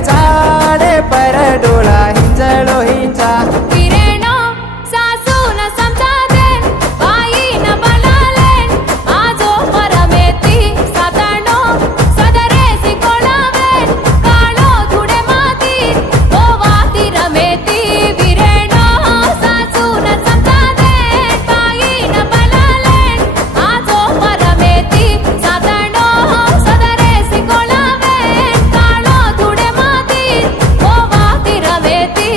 झाडे पर डोळा हिंजळो हिंचा वीरेनो सासून समजादेन बाईन बनालेन आजो परमेती सातनो सदरेसी कोळावेन काळो धुडे माती गोवाती रमेती वीरेनो सासून समजादेन बाईन बनालेन आजो परमेती सातनो सदरेसी कोळावेन काळो धुडे माती गोवाती रमेती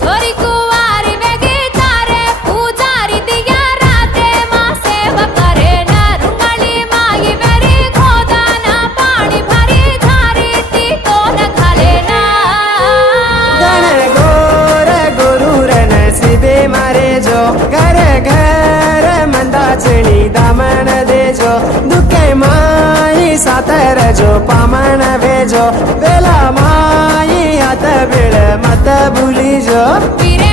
छोरी कुवारी वेगी तारे पूजारी दिया राते माँ सेवा करे ना रुंगली माई वेरी खोदाना पाणी भरी झारी ती तो न घाले ना गण गोर गुरुरन सिबे मारे जो घर घर मंदाचणी दामन देजो दुखे माई सातर जो पामन भेजो वेला माई हात बिळ मत भुली जो वीरे